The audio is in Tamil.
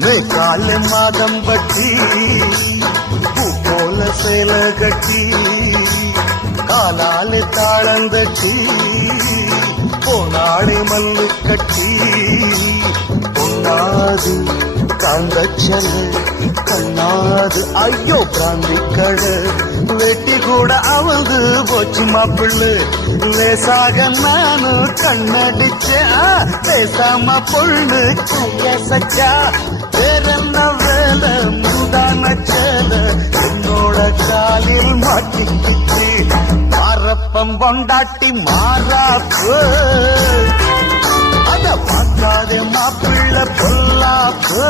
கால மாதம் பட்டி பூ போல சேல கட்டி காலால தாளந்தட்டி போனாடே மல்லு கட்டி பொன்னாது காந்தச்சல கண்ணாது ஐயோ பிராந்தி கடை வெட்டி கூட அவந்து போச்சு மாப்பிள்ளு லேசாக நானு கண்ணடிச்சேன் பேசாம பொண்ணு கைய சச்சா வேறென்ன வேலை முந்தான சேல என்னோட காலில் மாட்டிக்கிச்சு மாரப்பம் கொண்டாட்டி மாறாப்பு அத பார்க்காதே மாப்பிள்ள பொல்லாப்பு